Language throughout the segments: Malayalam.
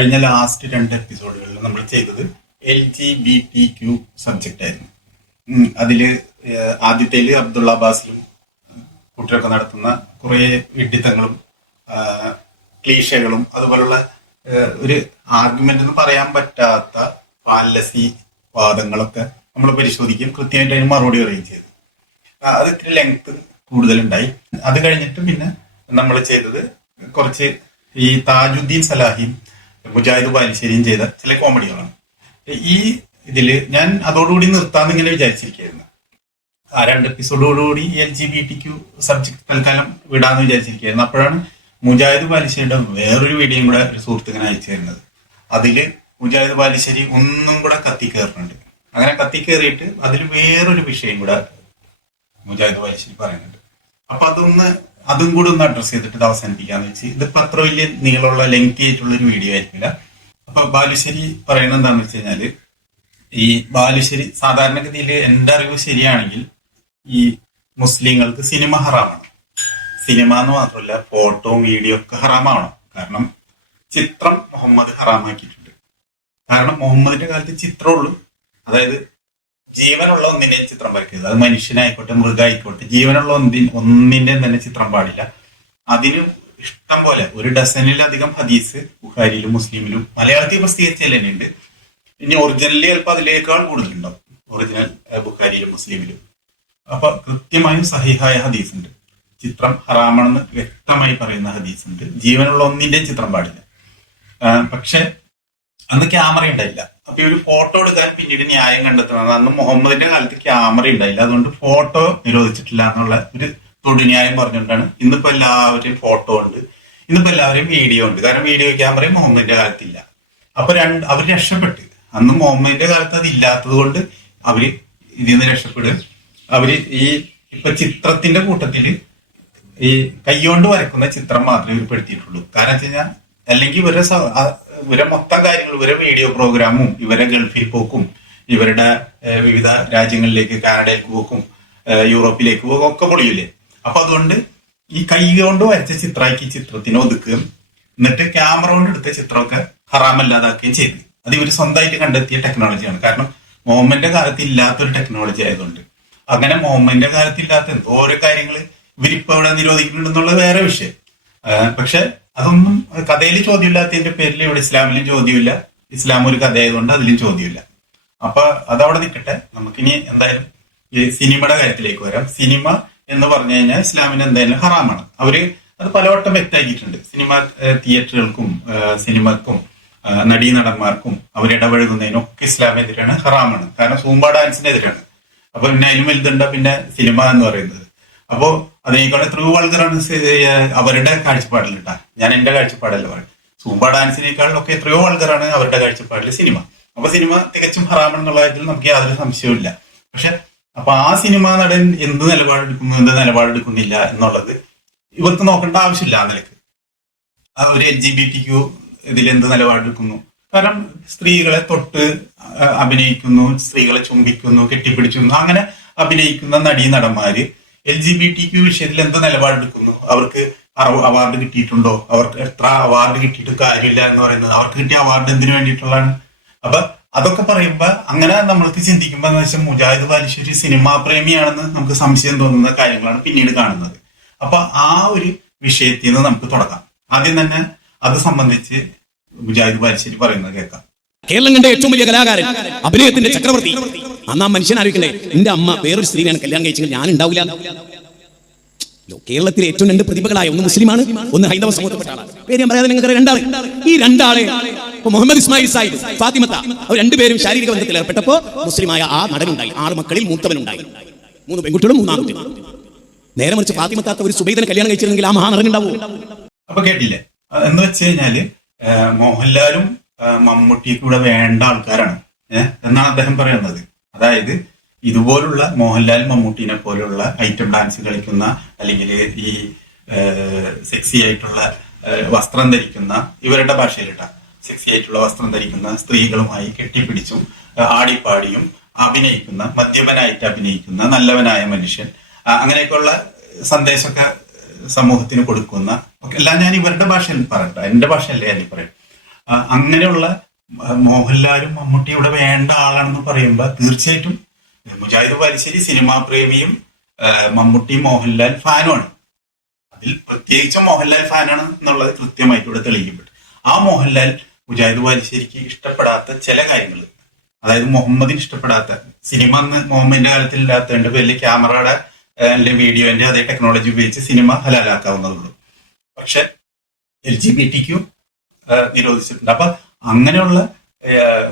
കഴിഞ്ഞ ലാസ്റ്റ് രണ്ട് എപ്പിസോഡുകളിൽ നമ്മൾ ചെയ്തത് L G B T Q subject ആയിരുന്നു. അതിൽ ആദ്യത്തേൽ അബ്ദുള്ള അബ്ബാസിലും കുട്ടികളൊക്കെ നടത്തുന്ന കുറെ വിഡിത്തങ്ങളും ക്ലീഷകളും അതുപോലുള്ള ഒരു ആർഗ്യുമെന്റ് എന്ന് പറയാൻ പറ്റാത്ത ഫാലസി വാദങ്ങളൊക്കെ നമ്മൾ പരിശോധിക്കുകയും കൃത്യമായിട്ട് അതിന് മറുപടി പറയുകയും ചെയ്തു അത് ഇത്തിരി ലെങ്ത് കൂടുതലുണ്ടായി. അത് കഴിഞ്ഞിട്ട് പിന്നെ നമ്മൾ ചെയ്തത് കുറച്ച് ഈ താജുദ്ദീൻ സലാഹിയും മുജാഹിദ് ബാലിശ്ശേരിയും ചെയ്ത ചില കോമഡികളാണ്. ഈ ഇതിൽ ഞാൻ അതോടുകൂടി നിർത്താന്ന് ഇങ്ങനെ വിചാരിച്ചിരിക്കുകയായിരുന്നു ആ രണ്ട് എപ്പിസോഡോടുകൂടി L G B T Q subject തൽക്കാലം വിടാന്ന് വിചാരിച്ചിരിക്കുകയായിരുന്നു അപ്പോഴാണ് മുജാഹിദ് ബാലിശ്ശേരിയുടെ വേറൊരു വീഡിയോയും കൂടെ ഒരു സുഹൃത്തുക്കനെ അയച്ചു തരുന്നത്. അതിൽ മുജാഹിദ് ബാലിശ്ശേരി ഒന്നും കൂടെ കത്തിക്കേറുന്നുണ്ട്. അങ്ങനെ കത്തിക്കേറിയിട്ട് അതിൽ വേറൊരു വിഷയം കൂടെ മുജാഹിദ് ബാലിശ്ശേരി പറയുന്നുണ്ട്. അപ്പൊ അതൊന്ന് അതും കൂടി ഒന്ന് അഡ്രസ് ചെയ്തിട്ട് ഇത് അവസാനിപ്പിക്കാന്ന് വെച്ച് ഇതിപ്പോ അത്ര വലിയ നീളമുള്ള ലെങ്തി ആയിട്ടുള്ള ഒരു വീഡിയോ ആയിരിക്കില്ല. അപ്പൊ ബാലുശ്ശേരി പറയുന്നത് എന്താണെന്ന് വെച്ച് കഴിഞ്ഞാൽ ഈ ബാലുശ്ശേരി സാധാരണഗതിയിൽ എന്റെ അറിവ് ശരിയാണെങ്കിൽ ഈ മുസ്ലിങ്ങൾക്ക് സിനിമ ഹറാമാണ്. സിനിമ എന്ന് മാത്രമല്ല ഫോട്ടോയും വീഡിയോ ഒക്കെ ഹറാമാണ് കാരണം ചിത്രം മുഹമ്മദ് ഹറാമാക്കിയിട്ടുണ്ട്. കാരണം മുഹമ്മദിന്റെ കാലത്ത് ചിത്രമുള്ളൂ അതായത് ജീവനുള്ള ഒന്നിന്റെ ചിത്രം വരയ്ക്കരുത്. അത് മനുഷ്യനായിക്കോട്ടെ മൃഗമായിക്കോട്ടെ ജീവനുള്ള ഒന്നി ഒന്നിന്റെ തന്നെ ചിത്രം പാടില്ല. അതിന് ഇഷ്ടം പോലെ ഒരു ഡസനിലധികം ഹദീസ് ബുഹാരിയിലും മുസ്ലിമിലും മലയാളത്തിൽ പ്രസിദ്ധീകരിച്ചതിൽ തന്നെ ഉണ്ട് ഇനി ഒറിജിനലി ചിലപ്പോൾ അതിലേക്കാൾ കൂടുതലുണ്ടാവും. ഒറിജിനൽ ബുഹാരിയിലും മുസ്ലിമിലും. അപ്പൊ കൃത്യമായും സഹിഹായ ഹദീസ് ഉണ്ട് ചിത്രം ഹറാമാണെന്ന് വ്യക്തമായി പറയുന്ന ഹദീസ് ഉണ്ട് ജീവനുള്ള ഒന്നിന്റെ ചിത്രം പാടില്ല. പക്ഷെ അന്ന് ക്യാമറ ഉണ്ടായില്ല. അപ്പൊ ഈ ഒരു ഫോട്ടോ എടുക്കാൻ പിന്നീട് ന്യായം കണ്ടെത്തണം അന്ന് മുഹമ്മദിന്റെ കാലത്ത് ക്യാമറ ഉണ്ടായില്ല അതുകൊണ്ട് ഫോട്ടോ നിരോധിച്ചിട്ടില്ല എന്നുള്ള ഒരു തൊടുന്യായം പറഞ്ഞുകൊണ്ടാണ് ഇന്നിപ്പോ എല്ലാവരും ഫോട്ടോ ഉണ്ട്. ഇന്നിപ്പോ എല്ലാവരും വീഡിയോ ഉണ്ട്. കാരണം വീഡിയോ ക്യാമറയും മുഹമ്മദിന്റെ കാലത്തില്ല. അപ്പൊ രണ്ട് അവർ രക്ഷപ്പെട്ട്. അന്ന് മുഹമ്മദിന്റെ കാലത്ത് അത് ഇല്ലാത്തത് കൊണ്ട് അവർ ഇതിൽ നിന്ന് രക്ഷപ്പെടും. അവർ ഈ ഇപ്പൊ ചിത്രത്തിന്റെ കൂട്ടത്തിൽ ഈ കൈകൊണ്ട് വരക്കുന്ന ചിത്രം മാത്രമേ ഉൾപ്പെടുത്തിയിട്ടുള്ളൂ കാരണം വെച്ച് കഴിഞ്ഞാൽ അല്ലെങ്കിൽ ഇവരുടെ ഇവരെ മൊത്തം കാര്യങ്ങൾ ഇവരെ വീഡിയോ പ്രോഗ്രാമും ഇവരെ ഗൾഫിൽ പോക്കും ഇവരുടെ വിവിധ രാജ്യങ്ങളിലേക്ക് കാനഡയിലേക്ക് പോക്കും യൂറോപ്പിലേക്ക് പോകും ഒക്കെ പൊളിയില്ലേ അപ്പൊ അതുകൊണ്ട് ഈ കൈ കൊണ്ട് വരച്ച ചിത്രമാക്കി ചിത്രത്തിന് ഒതുക്കുകയും എന്നിട്ട് ക്യാമറ കൊണ്ട് എടുത്ത ചിത്രമൊക്കെ ഹറാമല്ലാതാക്കുകയും ചെയ്തു. അത് ഇവർ സ്വന്തമായിട്ട് കണ്ടെത്തിയ ടെക്നോളജിയാണ് കാരണം മോമന്റെ കാലത്ത് ഇല്ലാത്തൊരു ടെക്നോളജി ആയതുകൊണ്ട്. അങ്ങനെ മോമന്റെ കാലത്ത് ഇല്ലാത്ത എന്തോ ഓരോ കാര്യങ്ങൾ ഇവരിപ്പോ ഇവിടെ നിരോധിക്കുന്നുണ്ടെന്നുള്ള വേറെ വിഷയം. പക്ഷെ അതൊന്നും കഥയിൽ ചോദ്യമില്ലാത്തതിന്റെ പേരിൽ ഇവിടെ ഇസ്ലാമിലും ചോദ്യമില്ല. ഇസ്ലാം ഒരു കഥയായതുകൊണ്ട് അതിലും ചോദ്യമില്ല. അപ്പൊ അതവിടെ നിൽക്കട്ടെ. നമുക്കിനി എന്തായാലും ഈ സിനിമയുടെ കാര്യത്തിലേക്ക് വരാം. സിനിമ എന്ന് പറഞ്ഞു കഴിഞ്ഞാൽ ഇസ്ലാമിന് എന്തായാലും ഹറാമാണ്. അവർ അത് പലവട്ടം വ്യക്തമാക്കിയിട്ടുണ്ട്. സിനിമ തിയേറ്ററുകൾക്കും സിനിമക്കും സിനിമക്കും നടന്മാർക്കും അവരിടപഴകുന്നതിനും ഒക്കെ ഇസ്ലാമെതിരാണ് ഹറാമാണ്. കാരണം സൂമ്പ ഡാൻസിനെതിരാണ്. അപ്പൊ പിന്നെ അതിലും വലുതുണ്ട പിന്നെ സിനിമ എന്ന് പറയുന്നത്. അപ്പോ അതിനേക്കാൾ എത്രയോ ആൾക്കാരാണ് അവരുടെ കാഴ്ചപ്പാടിൽ കേട്ടാ ഞാൻ എന്റെ കാഴ്ചപ്പാടല്ല പറയും. സൂമ്പ ഡാൻസിനേക്കാളിലൊക്കെ എത്രയോ ആൾക്കാരാണ് അവരുടെ കാഴ്ചപ്പാടിൽ സിനിമ. അപ്പൊ സിനിമ തികച്ചും ഹറാമെന്നുള്ള കാര്യത്തിൽ നമുക്ക് യാതൊരു സംശയവുമില്ല. പക്ഷെ അപ്പൊ ആ സിനിമ നടൻ എന്ത് നിലപാടെടുക്കുന്നു എന്ത് നിലപാടെടുക്കുന്നില്ല എന്നുള്ളത് ഇവർക്ക് നോക്കേണ്ട ആവശ്യമില്ല ആ നിലയ്ക്ക്. ഒരു L G B T Q ഇതിൽ എന്ത് നിലപാടെടുക്കുന്നു? കാരണം സ്ത്രീകളെ തൊട്ട് അഭിനയിക്കുന്നു സ്ത്രീകളെ ചുംബിക്കുന്നു കെട്ടിപ്പിടിക്കുന്നു അങ്ങനെ അഭിനയിക്കുന്ന നടീ നടന്മാര് L G B T Q വിഷയത്തിൽ എന്ത് നിലപാടെടുക്കുന്നു അവർക്ക് അവാർഡ് കിട്ടിയിട്ടുണ്ടോ? അവർക്ക് എത്ര അവാർഡ് കിട്ടിയിട്ട് കാര്യമില്ല എന്ന് പറയുന്നത് അവർക്ക് കിട്ടിയ അവാർഡ് എന്തിനു വേണ്ടിയിട്ടുള്ളതാണ്? അപ്പൊ അതൊക്കെ പറയുമ്പോ അങ്ങനെ നമ്മൾക്ക് ചിന്തിക്കുമ്പോ എന്ന് വെച്ചാൽ മുജാഹിദ് ബാലുശ്ശേരി സിനിമാ പ്രേമിയാണെന്ന് നമുക്ക് സംശയം തോന്നുന്ന കാര്യങ്ങളാണ് പിന്നീട് കാണുന്നത്. അപ്പൊ ആ ഒരു വിഷയത്തിൽ നിന്ന് നമുക്ക് തുടങ്ങാം. ആദ്യം തന്നെ അത് സംബന്ധിച്ച് മുജാഹിദ് ബാലുശ്ശേരി പറയുന്നത് കേൾക്കാം. കേരളം കണ്ട ഏറ്റവും വലിയ കലാകാരൻ അഭിനയത്തിന്റെ ചക്രവർത്തി അന്ന് ആ മനുഷ്യൻ ആലോചിക്കണ്ടേ? എന്റെ അമ്മ വേറൊരു സ്ത്രീയാണ് കല്യാണം കഴിച്ചെങ്കിൽ ഞാൻ ഉണ്ടാവില്ല. കേരളത്തിലെ ഏറ്റവും രണ്ട് പ്രതിഭകളായ ഒന്ന് മുസ്ലിമാണ് ഒന്ന് ഹൈന്ദവ സമൂഹത്തിൽപ്പെട്ട ആളാണ്. പേര് ഈ രണ്ടാളെ മുഹമ്മദ് ഇസ്മായിൽ സാഹിബ് ഫാത്തിമത്ത അവർ രണ്ടുപേരും ശാരീരിക ബന്ധത്തിൽ ഏർപ്പെട്ടപ്പോ മുസ്ലിമായ ആ നടനുണ്ടായി. ആറ് മക്കളിൽ മൂത്തവനുണ്ടായി. മൂന്ന് പെൺകുട്ടികളും മൂന്നാൺകുട്ടികളും നേരെ മറിച്ച് ഫാത്തിമത്താത്ത ഒരു സുബൈദനെ കല്യാണം കഴിച്ചിരുന്നെങ്കിൽ ആ മഹാനടൻ ഉണ്ടാവുമോ അപ്പൊ കേട്ടില്ലേ? എന്ന് വെച്ച് കഴിഞ്ഞാൽ മോഹൻലാലും മമ്മൂട്ടിയും കൂടെ വേണ്ട ആൾക്കാരാണ്. എന്നാണ് അദ്ദേഹം പറയുന്നത്? അതായത് ഇതുപോലുള്ള മോഹൻലാൽ മമ്മൂട്ടിനെ പോലുള്ള ഐറ്റം ഡാൻസ് കളിക്കുന്ന അല്ലെങ്കിൽ ഈ സെക്സി ആയിട്ടുള്ള വസ്ത്രം ധരിക്കുന്ന ഇവരുടെ ഭാഷയിലിട്ട സെക്സി ആയിട്ടുള്ള വസ്ത്രം ധരിക്കുന്ന സ്ത്രീകളുമായി കെട്ടിപ്പിടിച്ചും ആടിപ്പാടിയും അഭിനയിക്കുന്ന മദ്യപനായിട്ട് അഭിനയിക്കുന്ന നല്ലവനായ മനുഷ്യൻ അങ്ങനെയൊക്കെയുള്ള സന്ദേശമൊക്കെ സമൂഹത്തിന് കൊടുക്കുന്ന എല്ലാം ഞാൻ ഇവരുടെ ഭാഷയിൽ പറയട്ടെ. എന്റെ ഭാഷയല്ലേ ഞാൻ പറയും. അങ്ങനെയുള്ള മോഹൻലാലും മമ്മൂട്ടി ഇവിടെ വേണ്ട ആളാണെന്ന് പറയുമ്പോൾ തീർച്ചയായിട്ടും മുജാഹിദ് പാലിശ്ശേരി സിനിമാ പ്രേമിയും മമ്മൂട്ടി മോഹൻലാൽ ഫാനുമാണ്. അതിൽ പ്രത്യേകിച്ച് മോഹൻലാൽ ഫാനാണ് എന്നുള്ളത് കൃത്യമായിട്ട് ഇവിടെ തെളിയിക്കപ്പെട്ടു. ആ മോഹൻലാൽ മുജാഹിദ് പാലിശ്ശേരിക്ക് ഇഷ്ടപ്പെടാത്ത ചില കാര്യങ്ങൾ അതായത് മുഹമ്മദിന് ഇഷ്ടപ്പെടാത്ത സിനിമ അന്ന് മുഹമ്മദിന്റെ കാലത്തിൽ ഇല്ലാത്തതുകൊണ്ട് വലിയ ക്യാമറയുടെ അല്ലെങ്കിൽ വീഡിയോന്റെ അതേ ടെക്നോളജി ഉപയോഗിച്ച് സിനിമ ഹലാലാക്കാവുന്നതുള്ളൂ. പക്ഷെ എൽ ജി ബി ടിക്കും നിരോധിച്ചിട്ടുണ്ട്. അപ്പൊ അങ്ങനെയുള്ള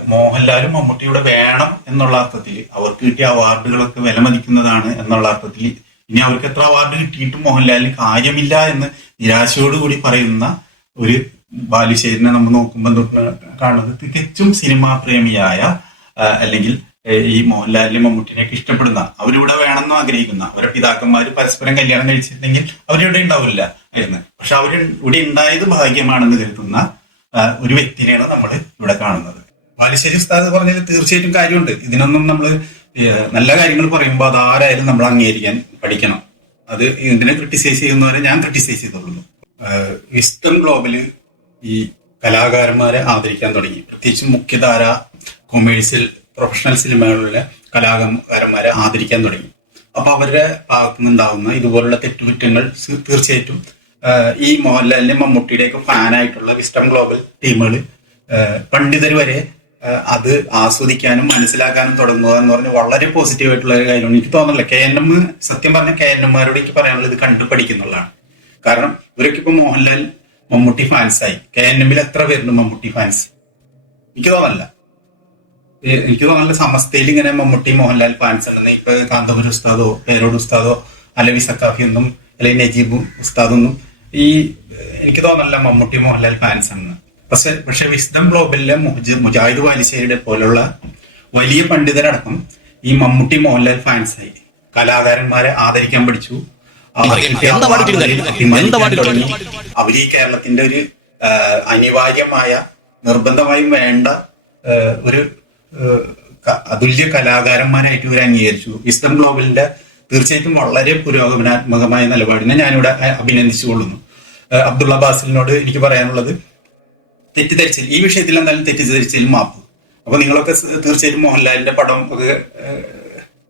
മോഹൻലാലും മമ്മൂട്ടിയുടെ വേണം എന്നുള്ള അർത്ഥത്തിൽ അവർക്ക് കിട്ടിയ അവാർഡുകളൊക്കെ വിലമതിക്കുന്നതാണ് എന്നുള്ള അർത്ഥത്തിൽ ഇനി അവർക്ക് എത്ര അവാർഡ് കിട്ടിയിട്ടും മോഹൻലാലിന് കാര്യമില്ല എന്ന് നിരാശയോടുകൂടി പറയുന്ന ഒരു ബാലുശ്ശേരിനെ നമ്മൾ നോക്കുമ്പോൾ കാണുന്നത് തികച്ചും സിനിമാ പ്രേമിയായ അല്ലെങ്കിൽ ഈ മോഹൻലാലിനെ മമ്മൂട്ടിനെയൊക്കെ ഇഷ്ടപ്പെടുന്ന അവരിവിടെ വേണമെന്ന് ആഗ്രഹിക്കുന്ന അവരുടെ പിതാക്കന്മാർ പരസ്പരം കല്യാണം കഴിച്ചിരുന്നെങ്കിൽ അവരിവിടെ ഉണ്ടാവില്ല എന്ന്. പക്ഷെ അവർ ഇവിടെ ഉണ്ടായത് ഭാഗ്യമാണെന്ന് കരുതുന്ന ഒരു വ്യക്തിനെയാണ് നമ്മൾ ഇവിടെ കാണുന്നത്. ബാലുശ്ശേരി ഉസ്താദ് പറഞ്ഞതിൽ തീർച്ചയായിട്ടും കാര്യമുണ്ട്. ഇതിനൊന്നും നമ്മൾ നല്ല കാര്യങ്ങൾ പറയുമ്പോൾ അത് ആരായാലും നമ്മൾ അംഗീകരിക്കാൻ പഠിക്കണം. അത് ഇതിനെ ക്രിട്ടിസൈസ് ചെയ്യുന്നവരെ ഞാൻ ക്രിട്ടിസൈസ് ചെയ്തോളുന്നു വിസ്റ്റം ഗ്ലോബൽ ഈ കലാകാരന്മാരെ ആദരിക്കാൻ തുടങ്ങി. പ്രത്യേകിച്ച് മുഖ്യധാര കൊമേഴ്സ്യൽ പ്രൊഫഷണൽ സിനിമകളിലെ കലാകാരന്മാരെ ആദരിക്കാൻ തുടങ്ങി. അപ്പൊ അവരുടെ ഭാഗത്തുനിന്നുണ്ടാകുന്ന ഇതുപോലുള്ള തെറ്റുകുറ്റങ്ങൾ തീർച്ചയായിട്ടും ഈ മോഹൻലാലിന്റെ മമ്മൂട്ടിയുടെയൊക്കെ ഫാനായിട്ടുള്ള വിസ്റ്റം ഗ്ലോബൽ ടീമുകൾ പണ്ഡിതർ വരെ അത് ആസ്വദിക്കാനും മനസ്സിലാക്കാനും തുടങ്ങുക എന്ന് പറഞ്ഞാൽ വളരെ പോസിറ്റീവ് ആയിട്ടുള്ള ഒരു കാര്യമാണ്. എനിക്ക് തോന്നുന്നില്ല. കെ എൻ എം സത്യം പറഞ്ഞ കെ എൻ എംമാരോട് എനിക്ക് പറയാനുള്ളത് കണ്ടു പഠിക്കുന്നുള്ളതാണ്. കാരണം ഇവരൊക്കെ ഇപ്പൊ മോഹൻലാൽ മമ്മൂട്ടി ഫാൻസായി കെ എൻ എമ്മിൽ എത്ര പേരുണ്ട് മമ്മൂട്ടി ഫാൻസ് എനിക്ക് തോന്നല്ല എനിക്ക് തോന്നുന്നില്ല സമസ്തയിൽ ഇങ്ങനെ മമ്മൂട്ടി മോഹൻലാൽ ഫാൻസ് ഉണ്ടെന്ന്. ഇപ്പൊ കാന്തപുരം ഉസ്താദോ പേരോട് ഉസ്താദോ അലവി സക്കാഫി ഒന്നും അല്ലെങ്കിൽ നജീബ് ഉസ്താദൊന്നും ഈ എനിക്ക് തോന്നല്ല മമ്മൂട്ടി മോഹൻലാൽ ഫാൻസ് ആണ്. പക്ഷെ പക്ഷെ വിശുദ്ധം ഗ്ലോബലിലെ മുജാഹിദ് വാലിശ്ശേരിയുടെ പോലുള്ള വലിയ പണ്ഡിതരടക്കം ഈ മമ്മൂട്ടി മോഹൻലാൽ ഫാൻസായി കലാകാരന്മാരെ ആദരിക്കാൻ പഠിച്ചു. അവർ. അവർ ഈ കേരളത്തിന്റെ ഒരു അനിവാര്യമായ നിർബന്ധമായും വേണ്ട ഒരു അതുല്യ കലാകാരന്മാരായിട്ട് ഇവർ അംഗീകരിച്ചു. ഇസ്ലം ഗ്ലോബലിന്റെ തീർച്ചയായിട്ടും വളരെ പുരോഗമനാത്മകമായ നിലപാടിനെ ഞാനിവിടെ അഭിനന്ദിച്ചുകൊള്ളുന്നു. അബ്ദുള്ള ബാസിലിനോട് എനിക്ക് പറയാനുള്ളത് തെറ്റിദ്ധരിച്ചിൽ ഈ വിഷയത്തിൽ എന്തായാലും തെറ്റിദ്ധരിച്ചിൽ മാപ്പ്. അപ്പൊ നിങ്ങളൊക്കെ തീർച്ചയായിട്ടും മോഹൻലാലിന്റെ പടം ഒക്കെ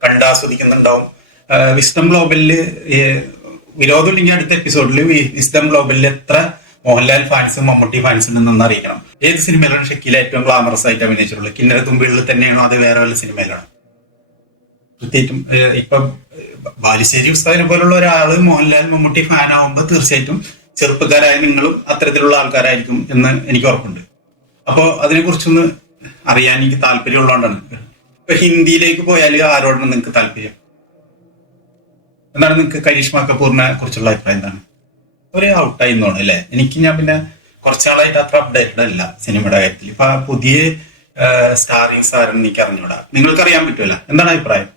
കണ്ടാസ്വദിക്കുന്നുണ്ടാവും. ഏഹ്, വിസ്ഡം ഗ്ലോബലിൽ വിരോധമില്ലെങ്കിൽ അടുത്ത എപ്പിസോഡിൽ വിസ്ഡം ഗ്ലോബലിൽ എത്ര മോഹൻലാൽ ഫാൻസും മമ്മൂട്ടി ഫാൻസും ഉണ്ടെന്ന് അറിയിക്കണം. ഏത് സിനിമയിലാണ് ഷക്കീല ഏറ്റവും ഗ്ലാമറസ് ആയിട്ട് അഭിനയിച്ചിട്ടുള്ളത്? കിന്നര തുമ്പികളിൽ തന്നെയാണോ അത് വേറെ വല്ല സിനിമയിലാണോ? പ്രത്യേകിച്ചും ഇപ്പൊ ബാലുശ്ശേരി ഉസ്താദിനെ പോലുള്ള ഒരാൾ മോഹൻലാൽ മമ്മൂട്ടി ഫാൻ ആവുമ്പോൾ തീർച്ചയായിട്ടും ചെറുപ്പക്കാരായ നിങ്ങളും അത്തരത്തിലുള്ള ആൾക്കാരായിരിക്കും എന്ന് എനിക്ക് ഉറപ്പുണ്ട്. അപ്പോ അതിനെ കുറിച്ചൊന്ന് അറിയാൻ എനിക്ക് താല്പര്യമുള്ളതുകൊണ്ടാണ്. ഇപ്പൊ ഹിന്ദിയിലേക്ക് പോയാൽ ആരോടാണ് നിങ്ങൾക്ക് താല്പര്യം? എന്താണ് നിങ്ങൾക്ക് കരീഷ്മ കപൂറിനെ കുറിച്ചുള്ള അഭിപ്രായം എന്താണ്? ഒരു ഔട്ടായി തോന്നുന്നു അല്ലെ? എനിക്ക് ഞാൻ പിന്നെ കുറച്ചാളായിട്ട് അത്ര അപ്ഡേറ്റഡ് അല്ല സിനിമയുടെ കാര്യത്തിൽ ഇപ്പൊ പുതിയ സ്റ്റാറിങ് സാറിന് എനിക്ക് അറിഞ്ഞൂടാ. നിങ്ങൾക്ക് അറിയാൻ പറ്റുമല്ല എന്താണ് അഭിപ്രായം?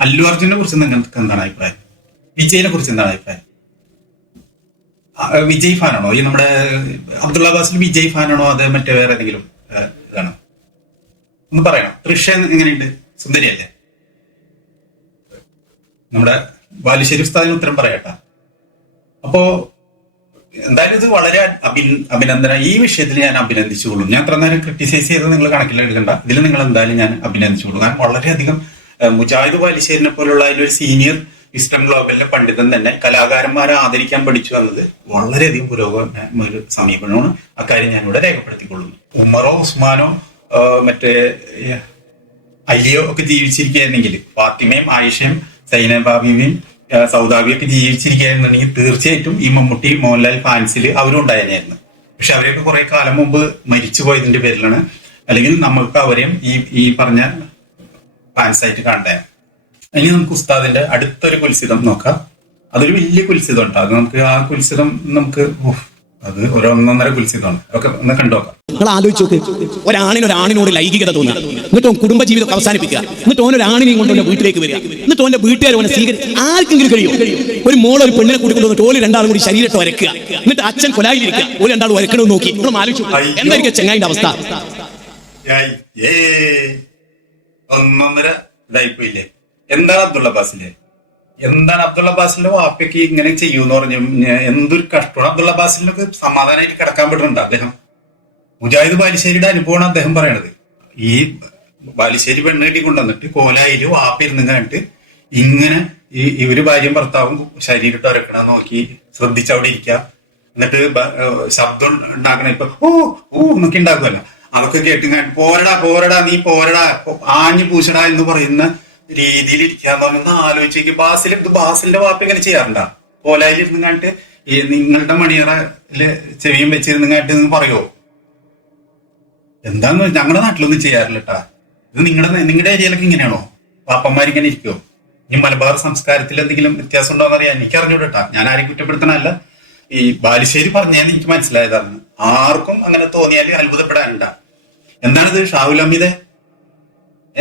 അല്ലു അർജുനെ കുറിച്ച് നിങ്ങൾക്ക് എന്താണ് അഭിപ്രായം? വിജയിനെ കുറിച്ച് എന്താണ് അഭിപ്രായം? വിജയ് ഫാനാണോ? ഈ നമ്മുടെ അബ്ദുള്ള വിജയ് ഫാനാണോ? അത് മറ്റേ വേറെ ഏതെങ്കിലും ഇതാണോ? ഒന്ന് പറയണം. തൃഷ എങ്ങനെയുണ്ട്? സുന്ദരിയല്ലേ? നമ്മുടെ ബാലുശ്ശേരി ഉസ്താദിന് ഉത്തരം പറയട്ടാ. അപ്പോ എന്തായാലും ഇത് വളരെ അഭി അഭിനന്ദന ഈ വിഷയത്തിൽ ഞാൻ അഭിനന്ദിച്ചുകൊള്ളും. ഞാൻ അത്ര നേരം ക്രിട്ടിസൈസ് ചെയ്ത് നിങ്ങൾ കണക്കിലെടുക്കണ്ട. ഇതിൽ നിങ്ങൾ എന്തായാലും ഞാൻ അഭിനന്ദിച്ചുകൊള്ളും. കാരണം വളരെയധികം മുജാഹിദ് ബാലിശ്ശേരിനെ പോലുള്ള ഒരു സീനിയർ ഇസ്റ്റം ഗ്ലോബലിലെ പണ്ഡിതൻ തന്നെ കലാകാരന്മാരെ ആദരിക്കാൻ പഠിച്ചു എന്നത് വളരെയധികം പുരോഗമന ഒരു സമീപനമാണ്. അക്കാര്യം ഞാനിവിടെ രേഖപ്പെടുത്തിക്കൊള്ളുന്നു. ഉമറോ ഉസ്മാനോ മറ്റേ അലിയോ ഒക്കെ ജീവിച്ചിരിക്കുകയായിരുന്നെങ്കിൽ ഫാത്തിമയും ആയിഷയും സൈനബാബിയും സൗദാബിയും ഒക്കെ ജീവിച്ചിരിക്കുകയായിരുന്നുണ്ടെങ്കിൽ തീർച്ചയായിട്ടും ഈ മമ്മൂട്ടി മോഹൻലാൽ ഫാൻസിൽ അവരും ഉണ്ടായിരുന്നു പക്ഷെ അവരെയൊക്കെ കുറെ കാലം മുമ്പ് മരിച്ചു പോയതിന്റെ പേരിലാണ്. അല്ലെങ്കിൽ നമ്മൾക്ക് അവരെയും ഈ ഈ പറഞ്ഞ ഫാൻസായിട്ട് കണ്ടേ ഇനി നമുക്ക് ഉസ്താദിന്റെ അടുത്തൊരു കുൽസിതം നോക്കാം. അതൊരു വലിയ കുൽസിതം ഉണ്ട് അത് നമുക്ക് ആ കുൽസിതം നമുക്ക് അത് ഒരു ഒന്നൊന്നര കുൽസിതമാണ്. ഒക്കെ ഒന്ന് കണ്ടുനോക്കാം ഒരാണിനൊരാണിനോട് നിങ്ങൾ ആലോചിച്ച് നോക്ക്. ഒരാണിന് ഒരാണിനോട് ലൈംഗികത തോന്നുക. എന്നിട്ട് ഓൻ കുടുംബജീവിതം അവസാനിപ്പിക്കുക. എന്നിട്ട് ഓൻ ഒരാണിനെയും കൊണ്ട് ഓന്റെ വീട്ടിലേക്ക് വരിക. എന്നിട്ട് ഓന്റെ വീട്ടുകാർ ഓനെ സ്വീകരിച്ച് ആർക്കെങ്കിലും കഴിയും ഒരു മോൾ ഒരു പെണ്ണിനെ കൂട്ടി വന്നിട്ട് ഓൽ രണ്ടാളും കൂടി ശരീരത്തെ വരക്കുക എന്നിട്ട് അച്ഛൻ കൊലായിരിക്കുക ഒരു രണ്ടാളും വരക്കണമെന്ന് നോക്കി. നമ്മൾ ആലോചിച്ചു. എന്തായിരിക്കും ചെങ്ങായിന്റെ അവസ്ഥ. ഒന്നൊന്നര ഇതായിപ്പോയില്ലേ? എന്താണ് അബ്ദുള്ള ബാസിലെ? എന്താണ് അബ്ദുള്ള അബ്ബാസിന്റെ വാപ്പയ്ക്ക് ഇങ്ങനെ ചെയ്യൂന്ന് പറഞ്ഞു എന്തൊരു കഷ്ടമാണ്. അബ്ദുള്ള അബ്ബാസിനൊക്കെ സമാധാനമായിട്ട് കിടക്കാൻ പറ്റുന്നുണ്ട് അദ്ദേഹം. മുജാഹിദ് ബാലിശ്ശേരിയുടെ അനുഭവമാണ് അദ്ദേഹം പറയണത്. ഈ ബാലിശ്ശേരി പെണ്ണ് കെട്ടി കൊണ്ടുവന്നിട്ട് കോലായിൽ വാപ്പിരുന്ന് കണ്ടിട്ട് ഇങ്ങനെ ഈ ഇവർ ഭാര്യയും ഭർത്താവും ശരീരത്തെ ഒരക്കണ നോക്കി ശ്രദ്ധിച്ചവിടെ ഇരിക്കുക. എന്നിട്ട് ശബ്ദം ഉണ്ടാക്കണ ഇപ്പൊ ഓ ഓ എന്നൊക്കെ ഉണ്ടാക്കുമല്ലോ അതൊക്കെ കേട്ട് ഇങ്ങനെ പോരടാ പോരടാ നീ പോരടാ ആഞ്ഞു പൂശടാ എന്ന് പറയുന്ന രീതിയിൽ ഇരിക്കാന്ന് ആലോചിച്ചേക്ക് ബാസിൽ ഇത് ബാസിലിന്റെ വാപ്പ ഇങ്ങനെ ചെയ്യാറുണ്ടാ? കോലായിൽ ഇരുന്ന് നിങ്ങളുടെ മണിയറയിൽ ചെവിയും വെച്ചിരുന്ന് കണ്ടിട്ട് നിങ്ങൾ പറയുമോ എന്താന്ന് ഞങ്ങളുടെ നാട്ടിലൊന്നും ചെയ്യാറില്ല കേട്ടാ ഇത് നിങ്ങളുടെ നിങ്ങളുടെ ഏരിയയിലൊക്കെ ഇങ്ങനെയാണോ? പാപ്പന്മാർ ഇങ്ങനെ ഇരിക്കുമോ ഈ മലബാർ സംസ്കാരത്തിൽ എന്തെങ്കിലും വ്യത്യാസം ഉണ്ടോ എന്നറിയാൻ എനിക്ക് അറിഞ്ഞൂടാ ഞാൻ ആരെയും കുറ്റപ്പെടുത്തണല്ല ഈ ബാലുശ്ശേരി പറഞ്ഞതെന്ന് എനിക്ക് മനസ്സിലായതാണ്. ആർക്കും അങ്ങനെ തോന്നിയാൽ അത്ഭുതപ്പെടാനുണ്ട. എന്താണിത്? ഷാഹുൽ അമീദെ?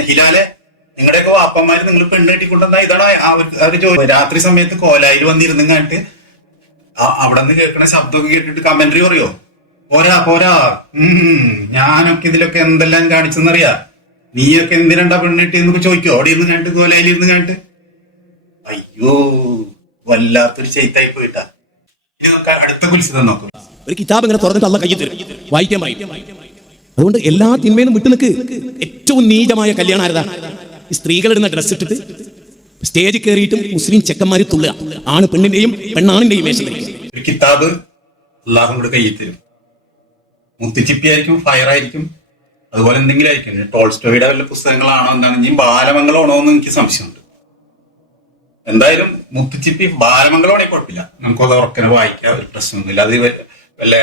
ഹിലാലെ? നിങ്ങളുടെയൊക്കെ വാപ്പന്മാര് നിങ്ങൾ പെണ്ണ് കെട്ടിക്കൊണ്ടുവന്ന ഇതാണ്? അവർ- ചോദിച്ചു രാത്രി സമയത്ത് കോലായിൽ വന്നിരുന്നു കണ്ടിട്ട് അവിടെ നിന്ന് കേൾക്കണ ശബ്ദമൊക്കെ കേട്ടിട്ട് കമന്ററി പറയോ? പോരാ പോരാ. ഉം ഞാനൊക്കെ ഇതിലൊക്കെ എന്തെല്ലാം കാണിച്ചെന്നറിയാ? നീയൊക്കെ എന്തിനാ പെണ്ണിട്ട് എന്നൊക്കെ ചോദിക്കോ? അവിടെ ഇരുന്ന് കണ്ടിട്ട് കോലായിൽ ഇരുന്ന് കണ്ടിട്ട്? അയ്യോ വല്ലാത്തൊരു ചെയ്തായി പോയിട്ടാ. ഇനി നമുക്ക് അടുത്ത കുലിച്ചത് നോക്കും. ഒരു കിതാബ് ഇങ്ങനെ തുറന്നിട്ട് അല്ല കയ്യിൽ തരും. വായിക്കാൻ വായിക്കും അതുകൊണ്ട് എല്ലാ തിന്മയും വിട്ടു നിൽക്ക്. ഏറ്റവും നീചമായ കല്യാണം ആരതാ? ഈ സ്ത്രീകളിടുന്ന ഡ്രസ് ഇട്ടിട്ട് സ്റ്റേജ് കയറിയിട്ടും മുസ്ലിം ചെക്കന്മാര് തുള്ളുക. ആണ് പെണ്ണിന്റെയും പെണ്ണാണിന്റെയും വേഷം ഒരു കിതാബ് അള്ളാഹും കൂടെ കയ്യിൽ തരും. മുത്തുച്ചിപ്പി ആയിരിക്കും ഫയർ ആയിരിക്കും അതുപോലെ എന്തെങ്കിലും ആയിരിക്കും. ടോൾസ്റ്റോയുടെ വല്ല പുസ്തകങ്ങളാണോ എന്താണ്? ഇനി ബാലമംഗളമാണോ എന്ന് എനിക്ക് സംശയമുണ്ട്. എന്തായാലും മുത്തുച്ചിപ്പി ബാലമംഗളമാണെങ്കിൽ കുഴപ്പമില്ല. നമുക്കത് ഉറക്കനെ വായിക്കാം ഒരു പ്രശ്നമൊന്നുമില്ല. അത് വല്ല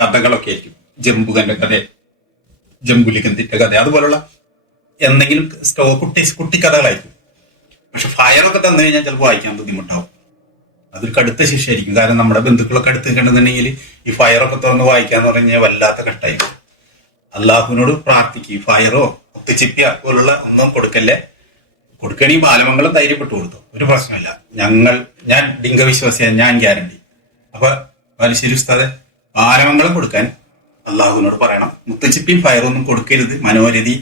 കഥകളൊക്കെ ആയിരിക്കും. ജംബുകന്റെ കഥ ജംബുലിക്കന്തിന്റെ കഥ അതുപോലുള്ള എന്തെങ്കിലും സ്റ്റോ കുട്ടി കുട്ടിക്കഥകളായിരിക്കും. പക്ഷെ ഫയറൊക്കെ തന്നു കഴിഞ്ഞാൽ ചിലപ്പോൾ വായിക്കാൻ ബുദ്ധിമുട്ടാവും. അതൊരു കടുത്ത ശിക്ഷയായിരിക്കും. കാരണം നമ്മുടെ ബന്ധുക്കളൊക്കെ അടുത്ത് കണ്ടെന്നുണ്ടെങ്കിൽ ഈ ഫയറൊക്കെ തുറന്ന് വായിക്കാന്ന് പറഞ്ഞാൽ വല്ലാത്ത കട്ടായിരിക്കും. അള്ളാഹുവിനോട് പ്രാർത്ഥിക്കും. ഫയറോ ഒത്തുച്ചിപ്പിയ പോലുള്ള ഒന്നും കൊടുക്കല്ലേ? കൊടുക്കണീ ബാലമംഗളം ധൈര്യപ്പെട്ടു കൊടുത്തു. ഒരു പ്രശ്നമില്ല. ഞങ്ങൾ ഞാൻ ഡിംഗവിശ്വാസിയാണ് ഞാൻ ഗ്യാരണ്ടി. അപ്പൊ ശരി ഉസ്താദെ. ബാലമംഗളം കൊടുക്കാൻ അള്ളാഹുവിനോട് പറയണം. മുത്തച്ചിപ്പിയും ഫയറൊന്നും കൊടുക്കരുത് മനോരഥി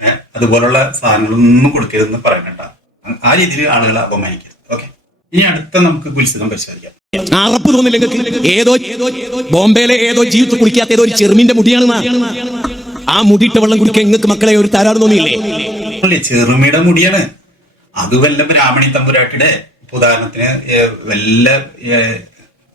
ഏഹ്, അതുപോലുള്ള സാധനങ്ങളൊന്നും കൊടുക്കരുതെന്ന് പറയണട്ടാ ആ രീതിയിൽ ആളുകളെ അപമാനിക്കരുത്. ഓക്കെ? ഇനി അടുത്ത നമുക്ക് ഗുൽസിതം പരിശോധിക്കാം. അറപ്പ് തോന്നില്ല നിങ്ങൾക്ക് ഏതോ ബോംബെയിലെ ഏതോ ജീവിതത്തിൽ കുടിക്കാത്ത ഏതോ ഒരു ചെറുമിന്റെ മുടിയാണ് ആ മുടിയിട്ട വെള്ളം കുടിക്കാൻ നിങ്ങൾക്ക് മക്കളെ ഒരു തരാറ് തോന്നിയില്ലേ? അല്ലേ? ചെറുമിയുടെ മുടിയാണ്. അത് വല്ല ബ്രാഹ്മണി തമ്പുരാട്ടിയുടെ ഉദാഹരണത്തിന് വല്ല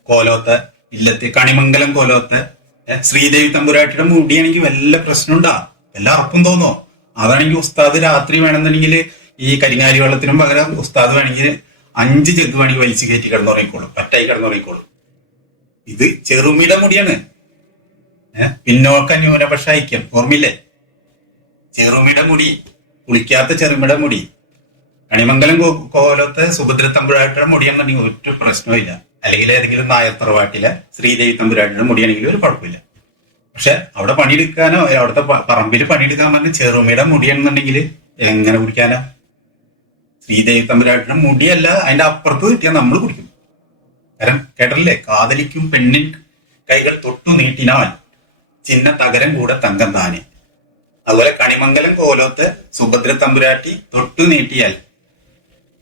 കോലോത്ത ഇല്ലത്തെ കണിമംഗലം കോലോത്തെ ശ്രീദേവി തമ്പുരാട്ടിയുടെ മുടിയാണെങ്കിൽ വല്ല പ്രശ്നമുണ്ടാ? വല്ല അറപ്പും തോന്നോ? അതാണെങ്കിൽ ഉസ്താദ് രാത്രി വേണമെന്നുണ്ടെങ്കിൽ ഈ കരിങ്ങാരി വെള്ളത്തിനും പകരം ഉസ്താദ് വേണമെങ്കിൽ അഞ്ച് ചെക്ക് വേണമെങ്കിൽ വലിച്ചു കയറ്റി കിടന്നുറങ്ങിക്കോളും. പറ്റായി കിടന്നുറങ്ങിക്കോളും. ഇത് ചെറുമിട മുടിയാണ്. പിന്നോക്ക ന്യൂനപക്ഷ ഐക്യം. ഓർമ്മയില്ലേ? ചെറുമിട മുടി കുളിക്കാത്ത ചെറുമിട മുടി. കണിമംഗലം കോലത്തെ സുഭദ്ര തമ്പുരാട്ടിയുടെ മുടിയാണെന്നുണ്ടെങ്കിൽ ഒരു പ്രശ്നമില്ല അല്ലെങ്കിൽ ഏതെങ്കിലും നായർ തറവാട്ടിലെ ശ്രീദേവി തമ്പുരാട്ടിയുടെ മുടിയാണെങ്കിൽ ഒരു കുഴപ്പമില്ല. പക്ഷെ അവിടെ പണിയെടുക്കാനോ അവിടുത്തെ പറമ്പിൽ പണിയെടുക്കാൻ പറഞ്ഞ ചെറുമയുടെ മുടിയാണെന്നുണ്ടെങ്കിൽ എങ്ങനെ കുടിക്കാനാ? ശ്രീദേവി തമ്പുരാട്ടിയുടെ മുടിയല്ല അതിന്റെ അപ്പുറത്ത് കിട്ടിയാൽ നമ്മൾ കുടിക്കും. കാരണം കേട്ടല്ലേ കാതലിക്കും പെണ്ണിൻ കൈകൾ തൊട്ടു നീട്ടിനാൽ ചിന്ന തകരം കൂടെ തങ്കം താനെ. അതുപോലെ കണിമംഗലം കോലോത്ത് സുഭദ്ര തമ്പുരാട്ടി തൊട്ടു നീട്ടിയാൽ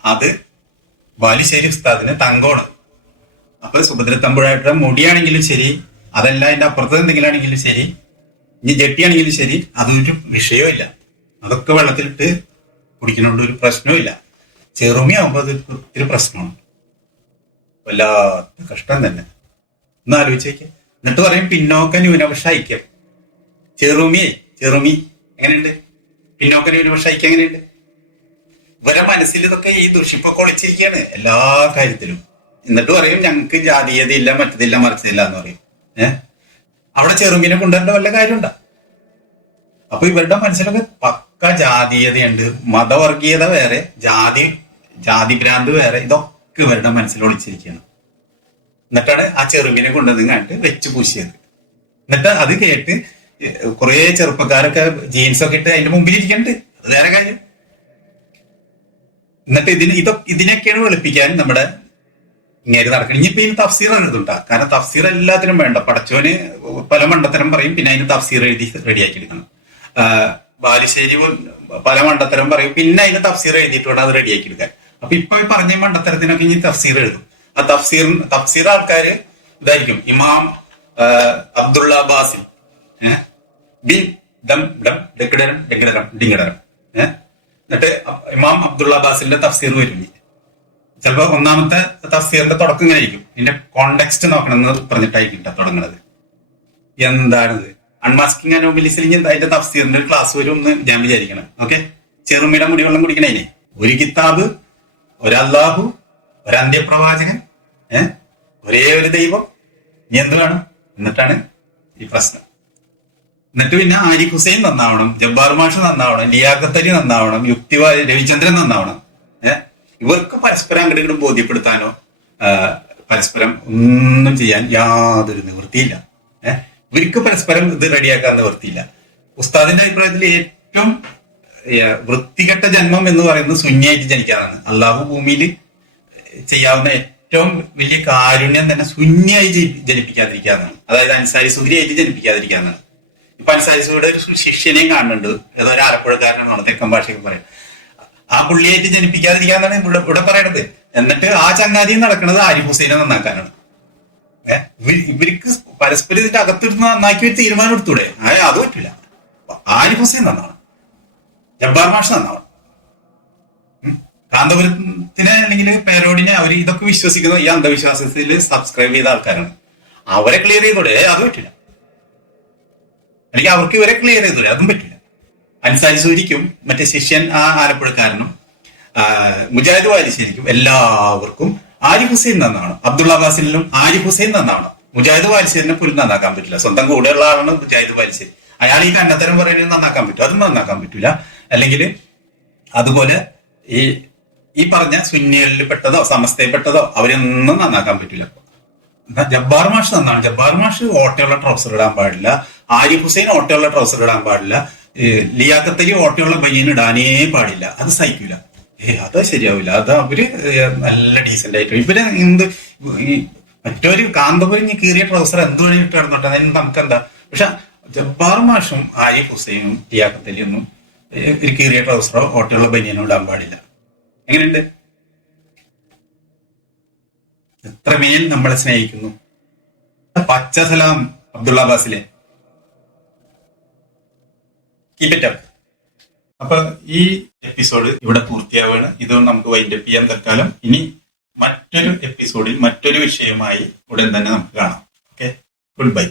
അത് ബാലുശ്ശേരി ഉസ്താദിന് തങ്കോണ്. അപ്പൊ സുഭദ്ര തമ്പുഴായിട്ട് മുടിയാണെങ്കിലും ശരി അതല്ല അതിന്റെ അപ്പുറത്ത് എന്തെങ്കിലും ആണെങ്കിലും ശരി ഇനി ജെട്ടിയാണെങ്കിലും ശരി അതൊരു വിഷയമില്ല അതൊക്കെ വെള്ളത്തിലിട്ട് കുടിക്കുന്നതുകൊണ്ട് ഒരു പ്രശ്നവുമില്ല. ചെറുമിയാകുമ്പോൾ അത് ഒത്തിരി പ്രശ്നമാണ്. വല്ലാത്ത കഷ്ടം തന്നെ. ഒന്ന് ആലോചിച്ചേക്ക് എന്നിട്ട് പറയും പിന്നോക്ക ന്യൂനപക്ഷ ഐക്യം. ചെറുമിയെ ചെറുമി എങ്ങനെയുണ്ട്? പിന്നോക്ക ന്യൂനപക്ഷ ഐക്യം എങ്ങനെയുണ്ട്? ഇവരെ മനസ്സിൽ ഇതൊക്കെ ഈ ദുഷിപ്പൊക്കെ ഒളിച്ചിരിക്കുകയാണ് എല്ലാ കാര്യത്തിലും. എന്നിട്ട് പറയും ഞങ്ങൾക്ക് ജാതീയതയില്ല മറ്റതില്ല മറിച്ചതില്ല എന്ന് പറയും. ഏഹ് അവിടെ ചെറുമീനെ കൊണ്ടുവരേണ്ട വല്ല കാര്യമുണ്ടാ? അപ്പൊ ഇവരുടെ മനസ്സിലൊക്കെ പക്ക ജാതീയതയുണ്ട്. മതവർഗീയത വേറെ ജാതി ജാതി ഭ്രാന്ത് വേറെ ഇതൊക്കെ ഇവരുടെ മനസ്സിൽ ഒളിച്ചിരിക്കുകയാണ്. എന്നിട്ടാണ് ആ ചെറുമീനെ കൊണ്ടുവന്ന് കണ്ടിട്ട് വെച്ച് പൂശിയത്. എന്നിട്ട് അത് കേട്ട് കുറെ ചെറുപ്പക്കാരൊക്കെ ജീൻസ് ഒക്കെ ഇട്ട് അതിന്റെ മുമ്പിൽ ഇരിക്കണ്ട് അത് വേറെ കാര്യം. എന്നിട്ട് ഇതിന് ഇതൊക്കെ ഇതിനൊക്കെയാണ് വെളുപ്പിക്കാൻ നമ്മുടെ ഇങ്ങനെ നടക്കണം. ഇനിയിപ്പോ ഇതിന് തഫ്സീർ എഴുതുണ്ടാ കാരണം തഫ്സീർ എല്ലാത്തിനും വേണ്ട. പടച്ചോന് പല മണ്ടത്തരം പറയും പിന്നെ അതിന് തഫ്സീർ എഴുതി റെഡിയാക്കി എടുക്കണം ബാലുശ്ശേരി പല മണ്ടത്തരം പറയും പിന്നെ അതിന് തഫ്സീർ എഴുതിയിട്ട് വേണം അത് റെഡിയാക്കി എടുക്കാൻ അപ്പൊ ഇപ്പൊ പറഞ്ഞ മണ്ടത്തരത്തിനൊക്കെ ഇനി തഫ്സീർ എഴുതും. ആ തഫ്സീർ തഫ്സീർ ആൾക്കാര് ഇതായിരിക്കും. ഇമാം അബ്ദുള്ള ബാസിൻ ദം ഡം ഡെക്കിടരം എന്നിട്ട് ഇമാം അബ്ദുള്ള അബ്ബാസിന്റെ തഫ്സീർ വരും. ചിലപ്പോ ഒന്നാമത്തെ തഫ്സീറിന്റെ തുടക്കം ഇങ്ങനെ ആയിരിക്കും ഇതിന്റെ കോണ്ടെക്സ്റ്റ് നോക്കണം എന്ന് പറഞ്ഞിട്ടായിരിക്കും ട്ടോ തുടങ്ങുന്നത് എന്താണിത്? അൺമാസ്കിങ് അനോബിലിസിൽ ഇനി അതിന്റെ തഫ്സീറിന്റെ ഒരു ക്ലാസ് വരും എന്ന് ഞാൻ വിചാരിക്കണം. ഓക്കെ ചെറുമീടെ മുടിവെള്ളം കുടിക്കണേ ഒരു കിതാബ് ഒരു അള്ളാഹു ഒരു അന്ത്യപ്രവാചകൻ ഏഹ് ഒരേ ഒരു ദൈവം. ഇനി എന്ത് വേണം? എന്നിട്ടാണ് ഈ പ്രശ്നം. എന്നിട്ട് പിന്നെ ആരിഫ് ഹുസൈൻ നന്നാവണം ജബ്ബാർ മാഷ് നന്നാവണം ലിയാഖത്തലി നന്നാവണം യുക്തി രവിചന്ദ്രൻ നന്നാവണം ഏഹ് ഇവർക്ക് പരസ്പരം അങ്ങോട്ട് ബോധ്യപ്പെടുത്താനോ പരസ്പരം ഒന്നും ചെയ്യാൻ യാതൊരു നിവൃത്തിയില്ല. ഏഹ് ഇവർക്ക് പരസ്പരം ഇത് റെഡിയാക്കാൻ നിവൃത്തിയില്ല. ഉസ്താദിന്റെ അഭിപ്രായത്തിൽ ഏറ്റവും വൃത്തികെട്ട ജന്മം എന്ന് പറയുന്നത് ശൂന്യമായിട്ട് ജനിക്കാനാണ് അള്ളാഹു ഭൂമിയിൽ ചെയ്യാവുന്ന ഏറ്റവും വലിയ കാരുണ്യം തന്നെ ശൂന്യമായി ജനി- ജനിപ്പിക്കാതിരിക്കാന്നാണ്. അതായത് അൻസാരി സുഗ്രിയായിട്ട് ജനിപ്പിക്കാതിരിക്കാന്നാണ്. ഇപ്പൊ അൻസാരി സുഗ്രിയുടെ ഒരു ശിഷ്യനെയും കാണുന്നുണ്ട്. ഏതോ ഒരു ആലപ്പുഴക്കാരനാണ് തെക്കൻ ഭാഷയൊക്കെ പറയും. ആ പുള്ളിയായിട്ട് ജനിപ്പിക്കാതിരിക്കാന്നാണ് ഇവിടെ ഇവിടെ പറയണത്. എന്നിട്ട് ആ ചങ്ങാതി നടക്കുന്നത് ആരിഫ് ഹുസൈനെ നന്നാക്കാനാണ്. ഏഹ് ഇവർക്ക് പരസ്പരം ഇതിന്റെ അകത്തിരുന്ന് നന്നാക്കി ഒരു തീരുമാനം എടുത്തൂടെ? അത് പറ്റില്ല ആരിഫ് ഹുസൈൻ നന്നാവണം. ജബ്ബാർ മാഷ് നന്നാവണം. കാന്തപുരത്തിനെ അല്ലെങ്കിൽ പേരോടിനെ അവർ ഇതൊക്കെ വിശ്വസിക്കുന്ന. ഈ അന്ധവിശ്വാസത്തിൽ സബ്സ്ക്രൈബ് ചെയ്ത ആൾക്കാരാണ്. അവരെ ക്ലിയർ ചെയ്തോടെ? അത് പറ്റില്ല അല്ലെങ്കിൽ അവർക്ക് ഇവരെ ക്ലിയർ ചെയ്തോടെ? അതും പറ്റില്ല അൻസാരി സൂരിക്കും മറ്റേ ശിഷ്യൻ ആ ആലപ്പുഴക്കാരനും മുജാഹിദ് വാലിശ്ശേരിക്കും എല്ലാവർക്കും ആരിഫ് ഹുസൈൻ നന്നാണ് അബ്ദുള്ള അബ്ബാസിലും ആരിഫ് ഹുസൈൻ നന്നാണ് മുജാഹിദ് വാലിശ്ശേരിനെ പോലും നന്നാക്കാൻ പറ്റില്ല. സ്വന്തം കൂടെയുള്ള ആളാണ് മുജാഹിദ് വാലിശ്ശേരി അയാൾ ഈ കണ്ടത്തരം പറയുന്നത് നന്നാക്കാൻ പറ്റും. അതും നന്നാക്കാൻ പറ്റില്ല അല്ലെങ്കിൽ അതുപോലെ ഈ ഈ പറഞ്ഞ സുന്നികളിൽ പെട്ടതോ സമസ്തയിൽപ്പെട്ടതോ അവരൊന്നും നന്നാക്കാൻ പറ്റില്ല ജബ്ബാർ മാഷ് നന്നാണ് ജബ്ബാർ മാഷ് ഓട്ടയുള്ള ട്രൗസർ ഇടാൻ പാടില്ല. ആരിഫ് ഹുസൈൻ ഓട്ടയുള്ള ട്രൗസർ ഇടാൻ പാടില്ല. ഏ, ലിയാഖത്തലി ഓട്ടയുള്ള ബനിയൻ ഇടാനേ പാടില്ല. അത് സഹിക്കൂല. ഏ അത് ശരിയാവില്ല അത് അവർ നല്ല ഡീസെന്റ് ആയിട്ട്. ഇവർ എന്ത് മറ്റൊരു കാന്തപുരം കീറിയ ട്രൗസർ എന്ത് വഴി ഇട്ട് കിടന്നോട്ടെ അതിന് നമുക്കെന്താ? പക്ഷെ ജബ്ബാർ മാഷും ആരിഫ് ഹുസൈനും ഏ, ഒരു കീറിയ ട്രൗസറോ ഓട്ടയുള്ള ബനിയനോ ഇടാൻ പാടില്ല. എങ്ങനെയുണ്ട്? എത്രമേൽ നമ്മളെ സ്നേഹിക്കുന്നു. പച്ച സലാം അബ്ദുള്ള അബ്ബാസിലെ. കീപ് ഇറ്റ് അപ്പ് അപ്പൊ ഈ എപ്പിസോഡ് ഇവിടെ പൂർത്തിയാവുകയാണ്. ഇത് നമുക്ക് വൈൻഡപ്പ് ചെയ്യാൻ തൽക്കാലം. ഇനി മറ്റൊരു എപ്പിസോഡിൽ മറ്റൊരു വിഷയമായി ഉടൻ തന്നെ നമുക്ക് കാണാം. Okay good bye